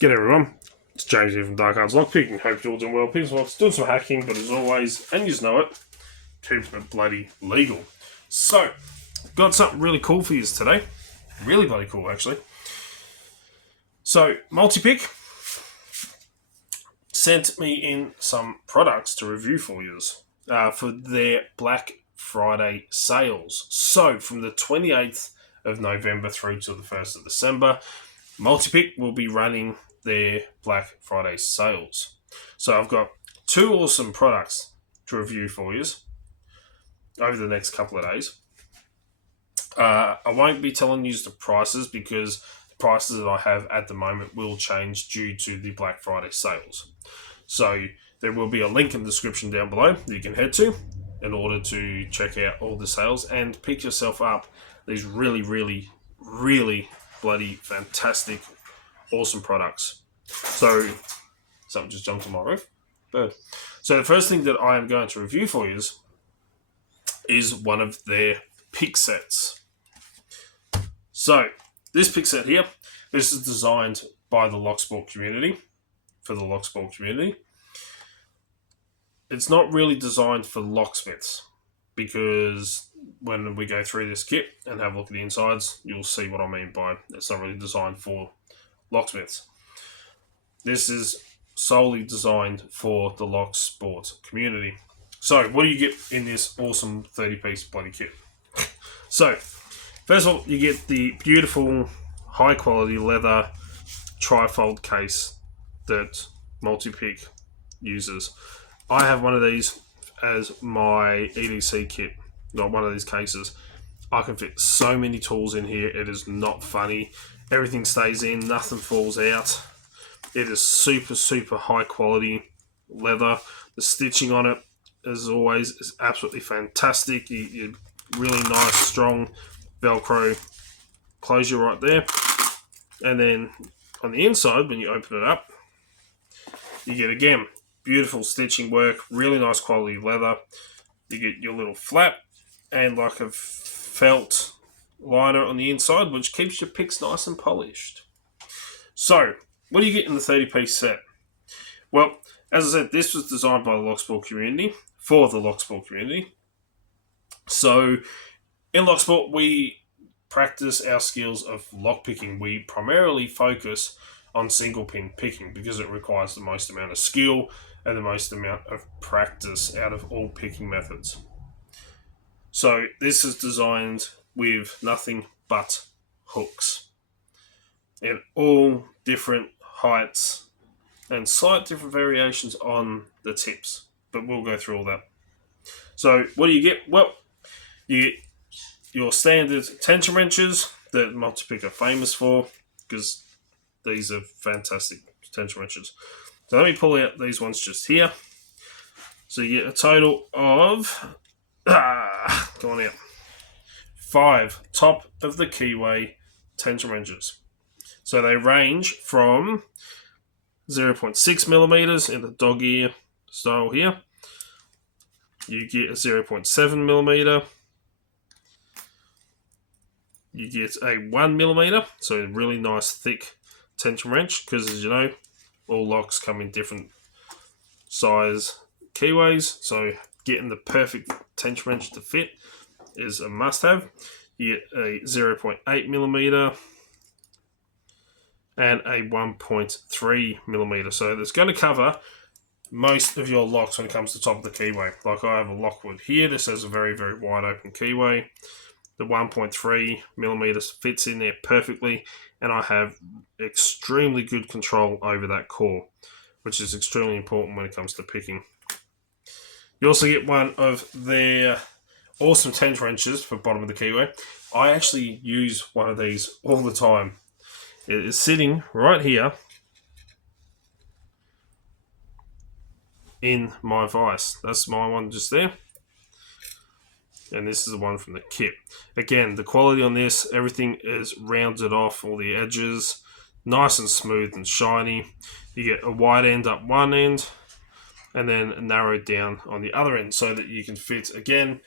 G'day everyone, it's James here from Dark Arts Lockpicking. Hope you're all doing well. Picks Locks doing some hacking, but as always, and you know it, keep it bloody legal. So, got something really cool for you today. Really bloody cool, actually. So, Multipick sent me in some products to review for you for their Black Friday sales. So, from the 28th of November through to the 1st of December, Multipick will be running their Black Friday sales. So I've got two awesome products to review for you over the next couple of days. I won't be telling you the prices because the prices that I have at the moment will change due to the Black Friday sales. So there will be a link in the description down below that you can head to in order to check out all the sales and pick yourself up these really bloody fantastic, awesome products. So, something just jumped on my roof. Bird. So the first thing that I am going to review for you is one of their pick sets. So, this pick set here, this is designed by the Locksport community, for the Locksport community. It's not really designed for locksmiths, because when we go through this kit and have a look at the insides, you'll see what I mean by it's not really designed for locksmiths. This is solely designed for the Locksport community. So, what do you get in this awesome 30-piece bloody kit? So, first of all, you get the beautiful, high-quality leather trifold case that Multipick uses. I have one of these as my EDC kit, not one of these cases. I can fit so many tools in here, it is not funny. Everything stays in, nothing falls out. It is super high quality leather. The stitching on it, as always, is absolutely fantastic. You really nice, strong Velcro closure right there. And then on the inside, when you open it up, you get, again, beautiful stitching work, really nice quality leather. You get your little flap and like a felt liner on the inside, which keeps your picks nice and polished. So, what do you get in the 30-piece set? Well, as I said, this was designed by the Locksport community, for the Locksport community. So, in Locksport, we practice our skills of lockpicking. We primarily focus on single pin picking because it requires the most amount of skill and the most amount of practice out of all picking methods. So this is designed with nothing but hooks in all different heights and slight different variations on the tips, but we'll go through all that. So what do you get? Well, you get your standard tension wrenches that Multipick are famous for, because these are fantastic tension wrenches. So let me pull out these ones just here. So you get a total of 5 top of the keyway tension wrenches. So they range from 0.6 millimeters in the dog ear style here. You get a 0.7 millimeter. You get a 1 millimeter, so a really nice thick tension wrench, because as you know, all locks come in different size keyways, so getting the perfect tension wrench to fit is a must-have. You get a 0.8 millimeter and a 1.3 millimeter, so that's going to cover most of your locks when it comes to the top of the keyway. Like I have a Lockwood here, this has a very wide open keyway. The 1.3 millimeters fits in there perfectly, and I have extremely good control over that core, which is extremely important when it comes to picking. You also get one of their awesome tension wrenches for bottom of the keyway. I actually use one of these all the time. It is sitting right here in my vise. That's my one just there. And this is the one from the kit. Again, the quality on this, everything is rounded off, all the edges, nice and smooth and shiny. You get a wide end up one end, and then narrowed down on the other end, so that you can fit, again,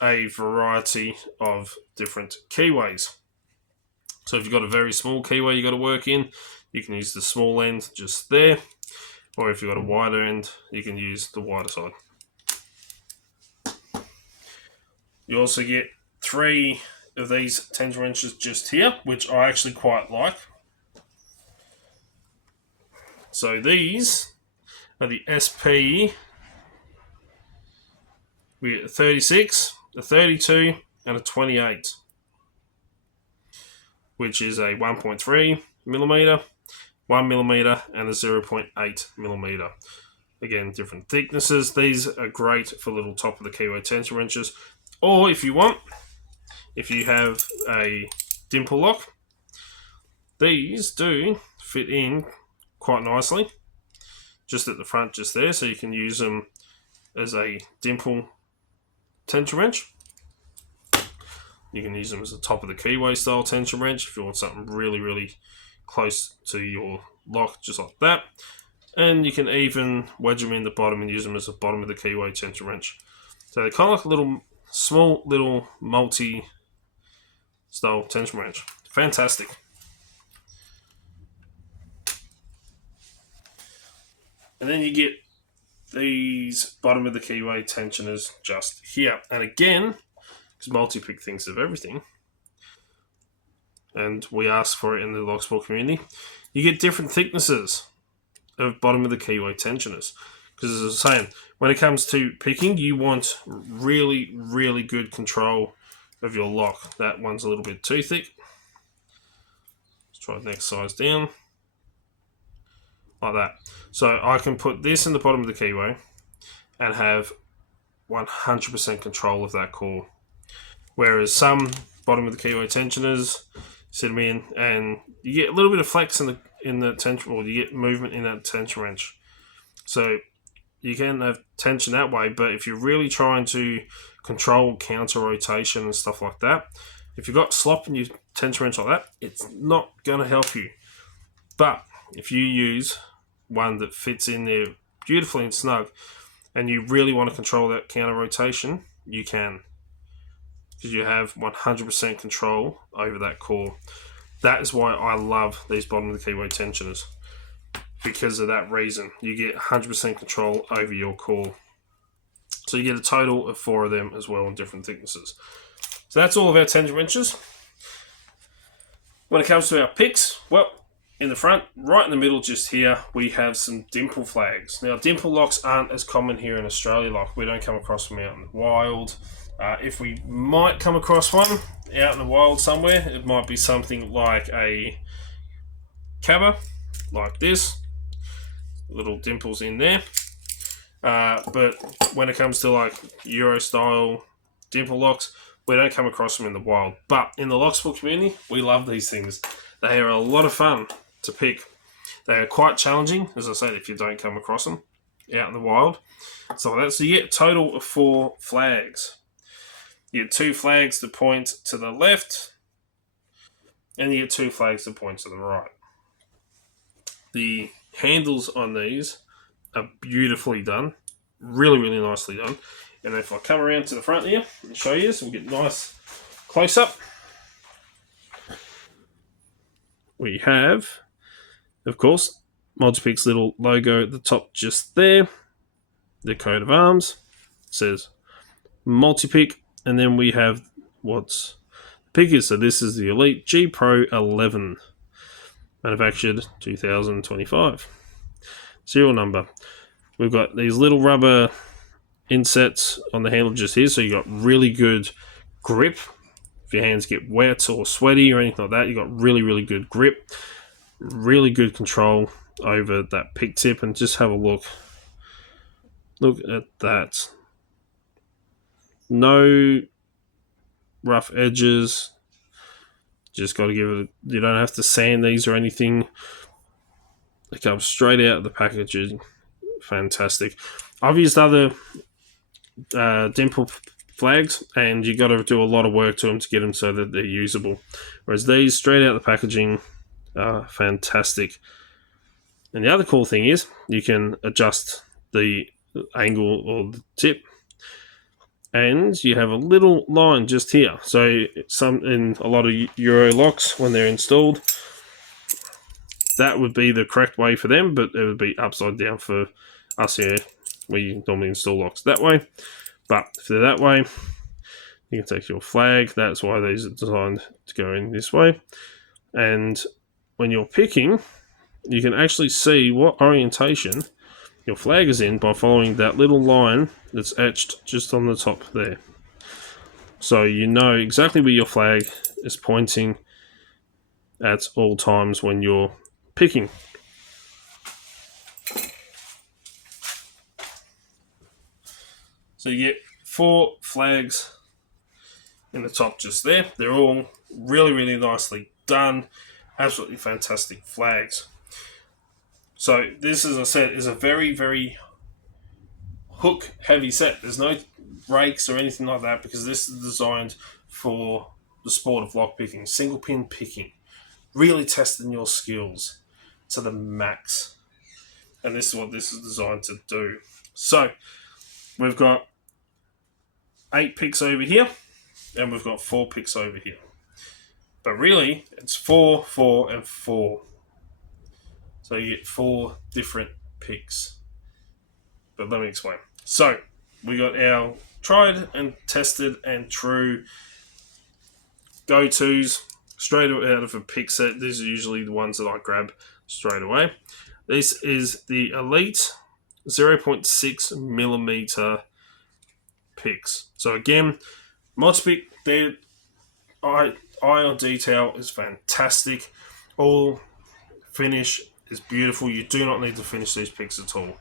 a variety of different keyways. So if you've got a very small keyway you've got to work in, you can use the small end just there, or if you've got a wider end, you can use the wider side. You also get 3 of these tension wrenches just here, which I actually quite like. So these are the SP. We get a 36, a 32, and a 28, which is a 1.3 millimeter, 1 millimeter, and a 0.8 millimeter. Again, different thicknesses. These are great for little top of the keyway tension wrenches. Or if you want, if you have a dimple lock, these do fit in quite nicely, just at the front, just there, so you can use them as a dimple tension wrench. You can use them as the top of the keyway style tension wrench if you want something really, really close to your lock, just like that. And you can even wedge them in the bottom and use them as the bottom of the keyway tension wrench. So they're kind of like a little, small little multi-style tension wrench. Fantastic. And then you get these bottom of the keyway tensioners just here. And again, because Multipick thinks of everything, and we ask for it in the Locksport community, you get different thicknesses of bottom of the keyway tensioners. Because as I was saying, when it comes to picking, you want really, really good control of your lock. That one's a little bit too thick. Let's try the next size down. Like that. So I can put this in the bottom of the keyway and have 100% control of that core. Whereas some bottom of the keyway tensioners, set them in and you get a little bit of flex in the tension, or you get movement in that tension wrench. So you can have tension that way, but if you're really trying to control counter rotation and stuff like that, if you've got slop in your tension wrench like that, it's not going to help you. But if you use one that fits in there beautifully and snug, and you really want to control that counter rotation, you can. Because you have 100% control over that core. That is why I love these bottom of the keyway tensioners. Because of that reason. You get 100% control over your core. So you get a total of 4 of them as well in different thicknesses. So that's all of our tension wrenches. When it comes to our picks, well, in the front, right in the middle just here, we have some dimple flags. Now, dimple locks aren't as common here in Australia. Like, we don't come across them out in the wild. If we might come across one out in the wild somewhere, it might be something like a cabba, like this. Little dimples in there. But when it comes to like Euro style dimple locks, we don't come across them in the wild. But in the Locksport community, we love these things. They are a lot of fun to pick. They are quite challenging, as I said, if you don't come across them out in the wild. So you get a total of 4 flags. You get 2 flags that point to the left, and you get 2 flags that point to the right. The handles on these are beautifully done, really, really nicely done. And if I come around to the front here and show you, so we get a nice close up, we have, of course, Multipick's little logo at the top just there, the coat of arms, it says Multipick, and then we have what's the pick is. So this is the Elite G Pro 11, manufactured 2025. Serial number. We've got these little rubber insets on the handle just here, so you got really good grip. If your hands get wet or sweaty or anything like that, you got really, really good grip, really good control over that pick tip. And just have a look. Look at that. No rough edges. Just got to give it. You don't have to sand these or anything. They come straight out of the packaging. Fantastic. I've used other dimple flags, and you got to do a lot of work to them to get them so that they're usable. Whereas these, straight out of the packaging, are fantastic. And the other cool thing is you can adjust the angle or the tip, and you have a little line just here. So in a lot of Euro locks, when they're installed, that would be the correct way for them, but it would be upside down for us here. We normally install locks that way, but if they're that way, you can take your flag. That's why these are designed to go in this way. And when you're picking, you can actually see what orientation your flag is in by following that little line that's etched just on the top there. So you know exactly where your flag is pointing at all times when you're picking. So you get 4 flags in the top just there. They're all really, really nicely done. Absolutely fantastic flags. So this, as I said, is a very, very hook heavy set. There's no brakes or anything like that because this is designed for the sport of lock picking, single pin picking, really testing your skills to the max. And this is what this is designed to do. So we've got 8 picks over here and we've got 4 picks over here. But really, it's 4, 4, and 4. So you get 4 different picks. But let me explain. So we got our tried and tested and true go-tos straight out of a pick set. These are usually the ones that I grab straight away. This is the Elite 0.6 millimeter picks. So again, Multipick, their eye on detail is fantastic. All finish is beautiful. You do not need to finish these picks at all.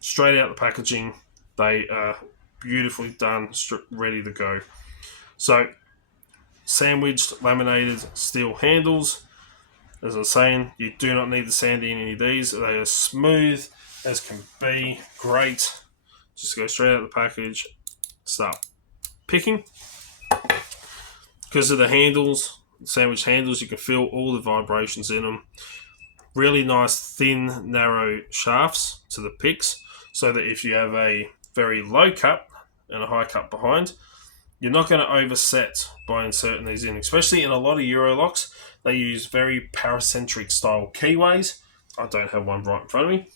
Straight out the packaging, they are beautifully done, ready to go. So, sandwiched, laminated steel handles. As I was saying, you do not need to sand in any of these. They are smooth as can be. Great. Just go straight out of the package, start picking. Because of the handles, sandwich handles, you can feel all the vibrations in them. Really nice, thin, narrow shafts to the picks, so that if you have a very low cut and a high cut behind, you're not going to overset by inserting these in. Especially in a lot of Euro locks, they use very paracentric style keyways. I don't have one right in front of me.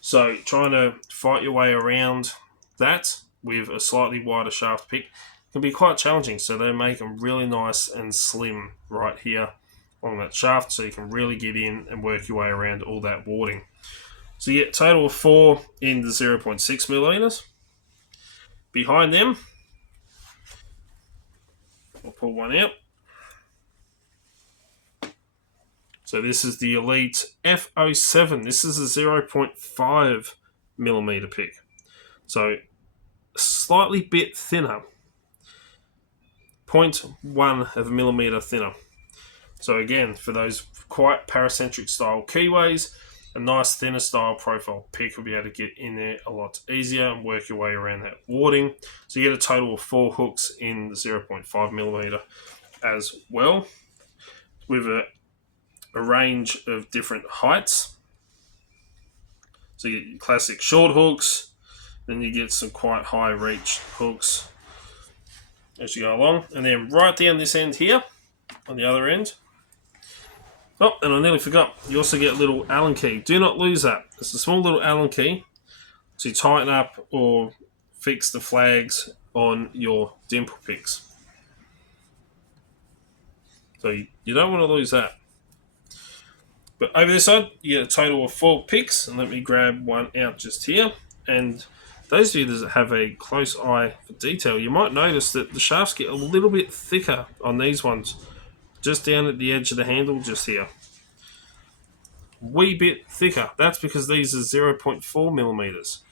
So trying to fight your way around that with a slightly wider shaft pick can be quite challenging. So they make them really nice and slim right here on that shaft, so you can really get in and work your way around all that warding. So you get a total of 4 in the 0.6 millimeters. Behind them, I'll pull one out. So this is the Elite F07. This is a 0.5 millimeter pick. So slightly bit thinner. 0.1 of a millimeter thinner. So again, for those quite paracentric style keyways, a nice thinner style profile pick will be able to get in there a lot easier and work your way around that warding. So you get a total of 4 hooks in the 0.5 millimeter as well, with a range of different heights. So you get your classic short hooks, then you get some quite high reach hooks as you go along. And then right down this end here, on the other end, oh, and I nearly forgot, you also get a little Allen key. Do not lose that. It's a small little Allen key to tighten up or fix the flags on your dimple picks. So you don't want to lose that. But over this side, you get a total of 4 picks, and let me grab one out just here. And those of you that have a close eye for detail, you might notice that the shafts get a little bit thicker on these ones, just down at the edge of the handle just here. Wee bit thicker. That's because these are 0.4 millimeters.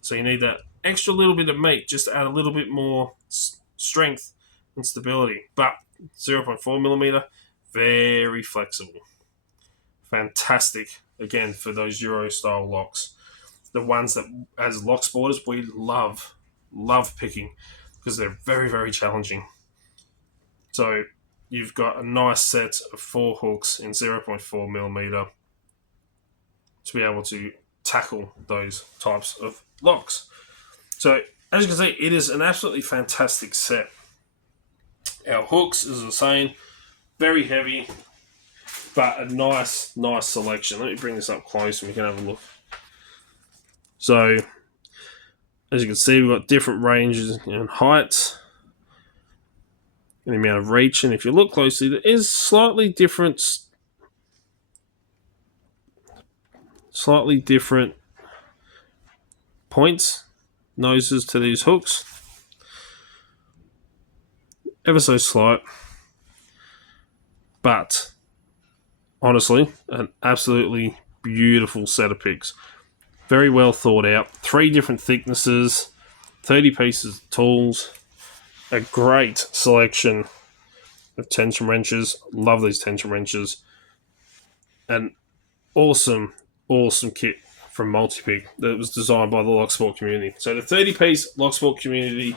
So you need that extra little bit of meat just to add a little bit more strength and stability. But 0.4 millimeter, very flexible. Fantastic, again, for those Euro style locks. The ones that, as lock sporters, we love picking because they're very, very challenging. So you've got a nice set of 4 hooks in 0.4 millimeter to be able to tackle those types of locks. So as you can see, it is an absolutely fantastic set. Our hooks, as I was saying, very heavy, but a nice selection. Let me bring this up close and we can have a look. So, as you can see, we've got different ranges and heights and the amount of reach. And if you look closely, there is slightly different points, noses to these hooks. Ever so slight. But, honestly, an absolutely beautiful set of picks. Very well thought out. 3 different thicknesses, 30 pieces of tools, a great selection of tension wrenches. Love these tension wrenches. An awesome kit from Multipick that was designed by the Locksport community. So the 30-piece Locksport community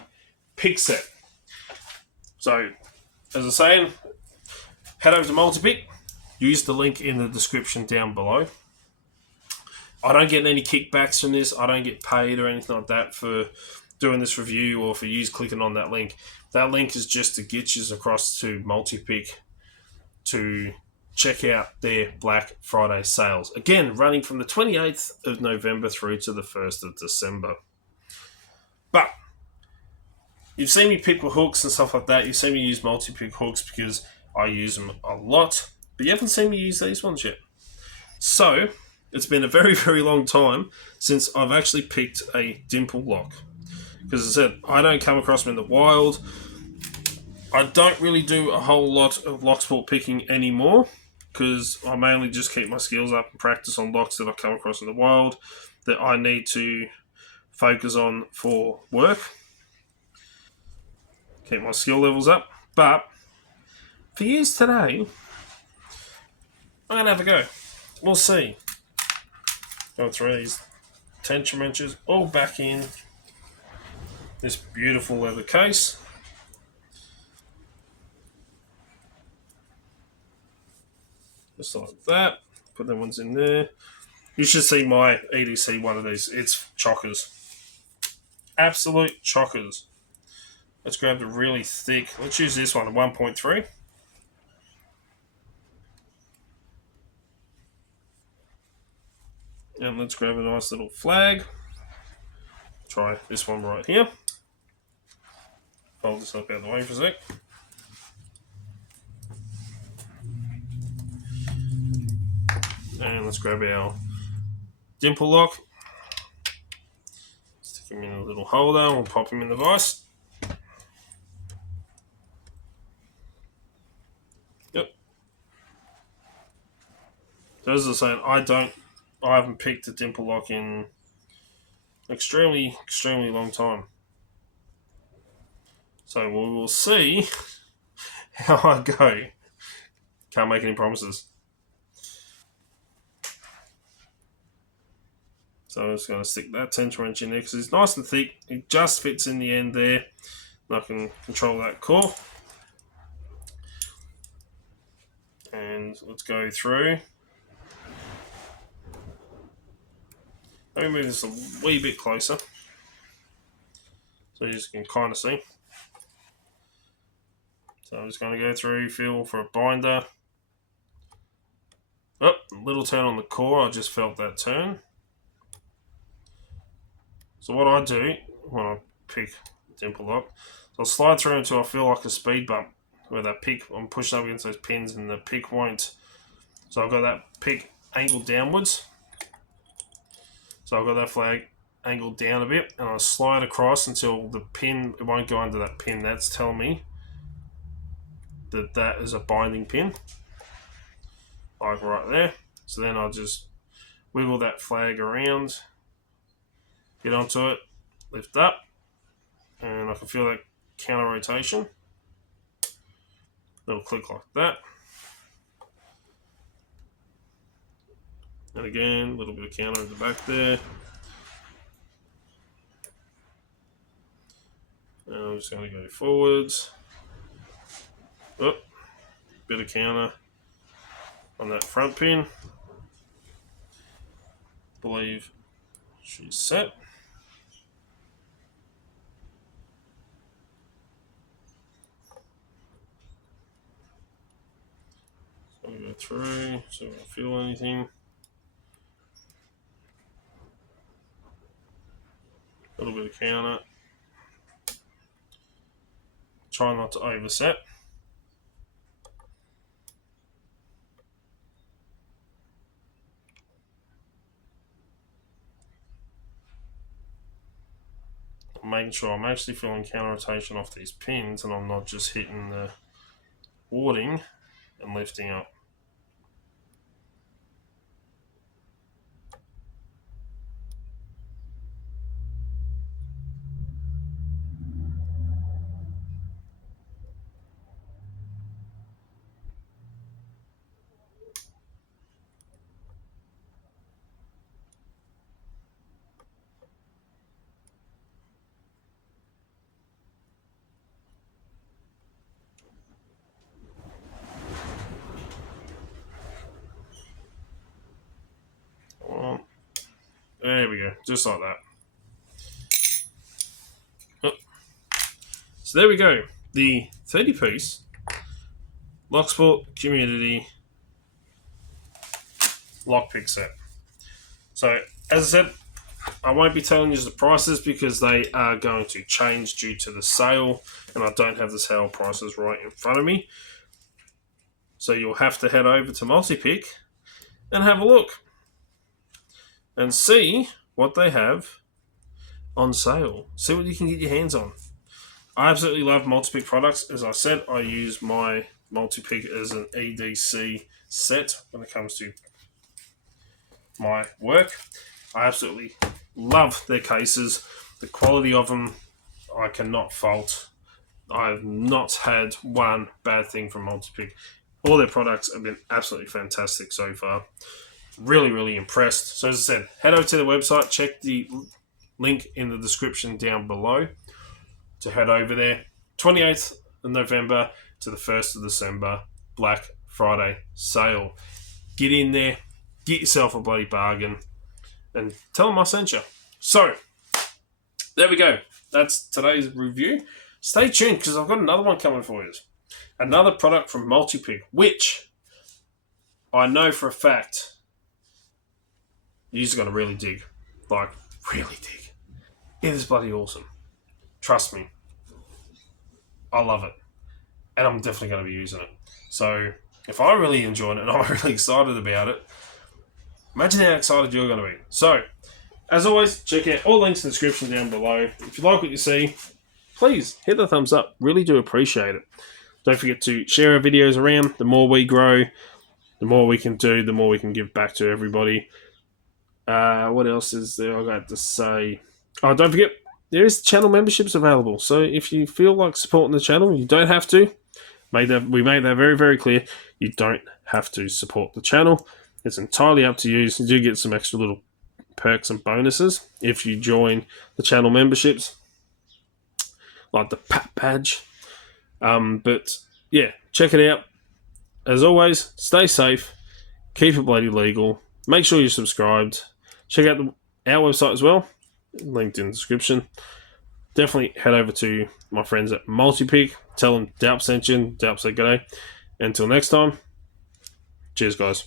pick set. So, as I was saying, head over to Multipick. Use the link in the description down below. I don't get any kickbacks from this. I don't get paid or anything like that for doing this review or for you clicking on that link. That link is just to get you across to Multipick to check out their Black Friday sales. Again, running from the 28th of November through to the 1st of December. But you've seen me pick with hooks and stuff like that. You've seen me use Multipick hooks because I use them a lot. But you haven't seen me use these ones yet. So, it's been a very, very long time since I've actually picked a dimple lock. Because as I said, I don't come across them in the wild. I don't really do a whole lot of Locksport picking anymore because I mainly just keep my skills up and practice on locks that I come across in the wild that I need to focus on for work. Keep my skill levels up. But for use today, I'm going to have a go. We'll see. Going through these tension wrenches all back in this beautiful leather case. Just like that. Put them ones in there. You should see my EDC one of these. It's chockers. Absolute chockers. Let's grab the really thick. Let's use this one, a 1.3. And let's grab a nice little flag. Try this one right here. Fold this up out of the way for a sec. And let's grab our dimple lock. Stick him in a little holder. We'll pop him in the vise. Yep. So as I was saying, I haven't picked a dimple lock in extremely long time. So we will see how I go. Can't make any promises. So I'm just going to stick that tension wrench in there because it's nice and thick. It just fits in the end there. And I can control that core. And let's go through. Let me move this a wee bit closer so you can kind of see. So I'm just going to go through, feel for a binder. Oh, a little turn on the core. I just felt that turn. So what I do when I pick dimple lock, so I'll slide through until I feel like a speed bump where that pick, I'm pushing up against those pins and the pick won't. So I've got that pick angled downwards. So I've got that flag angled down a bit and I slide across until the pin, it won't go under that pin. That's telling me that that is a binding pin. Like right there. So then I'll just wiggle that flag around, get onto it, lift up, and I can feel that counter rotation. It'll click like that. And again, a little bit of counter in the back there. And I'm just going to go forwards. Oh, bit of counter on that front pin. Believe she's set. So I'm going to go through, so I don't feel anything. A little bit of counter. Try not to overset. Making sure I'm actually feeling counter rotation off these pins and I'm not just hitting the warding and lifting up. There we go, just like that. Oh. So there we go, the 30-piece Locksport Community Lockpick set. So, as I said, I won't be telling you the prices because they are going to change due to the sale, and I don't have the sale prices right in front of me. So you'll have to head over to Multipick and have a look and see what they have on sale. See what you can get your hands on. I absolutely love Multipick products. As I said, I use my Multipick as an EDC set when it comes to my work. I absolutely love their cases. The quality of them, I cannot fault. I've not had one bad thing from Multipick. All their products have been absolutely fantastic so far. Really, really impressed. So as I said, head over to their website, check the link in the description down below to head over there. 28th of November to the 1st of December, Black Friday sale. Get in there, get yourself a bloody bargain, and tell them I sent you. So, there we go. That's today's review. Stay tuned because I've got another one coming for you. Another product from Multipick, which I know for a fact you're going to really dig. Like, really dig. It is bloody awesome. Trust me. I love it. And I'm definitely going to be using it. So, if I really enjoyed it and I'm really excited about it, imagine how excited you're going to be. So, as always, check out all links in the description down below. If you like what you see, please hit the thumbs up. Really do appreciate it. Don't forget to share our videos around. The more we grow, the more we can do, the more we can give back to everybody. What else is there I got to say? Oh, don't forget, there is channel memberships available. So if you feel like supporting the channel, you don't have to. We made that very, very clear. You don't have to support the channel. It's entirely up to you. You do get some extra little perks and bonuses if you join the channel memberships, like the PAP badge. But yeah, check it out. As always, stay safe, keep it bloody legal, make sure you're subscribed, check out our website as well, linked in the description. Definitely head over to my friends at Multipick, tell them DALP sent you, DALP said g'day. Until next time, cheers guys.